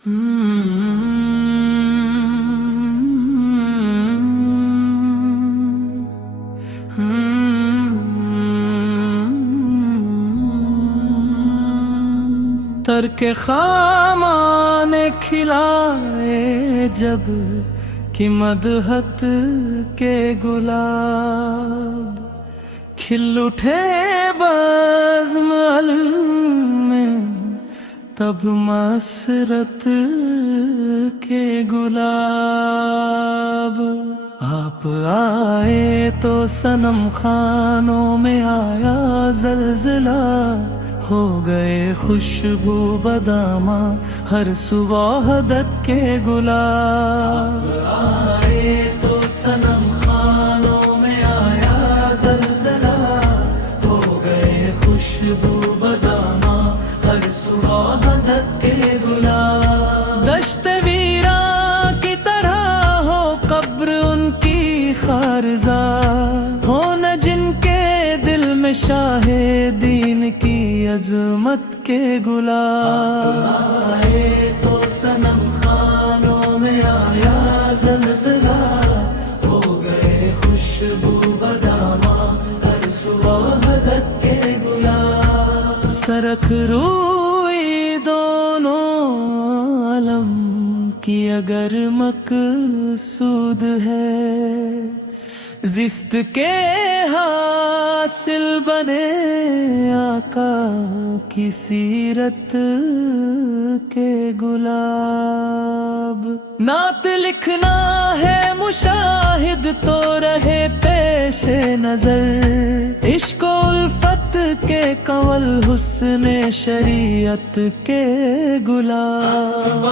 ترک خامان کھلائے جب کہ مدحت کے گلاب کھل اٹھے بزم علم میں تب مسرت کے گلاب آپ آئے تو صنم خانوں میں آیا زلزلہ ہو گئے خوشبو بدامہ ہر سو وحدت کے گلاب آئے تو صنم خانوں میں آیا زلزلہ ہو گئے خوشبو بدامہ ہر سو وحدت کے گلاب دشت ویراں کی طرح ہو قبر ان کی خارزار ہو نہ جن کے دل میں شاہ دین کی عظمت کے گلاب آئے تو صنم خانوں میں آیا زلزلہ ہو گئے خوشبو بدامہ ہر سو وحدت کے گلاب سرخ روئی دونوں عالم کی اگر مقصود ہے زست کے حاصل بنے آقا کی سیرت کے گلاب نعت لکھنا ہے مشاہد تو رہے پیش نظر عشق و الفت کے کنول حسن شریعت کے گلاب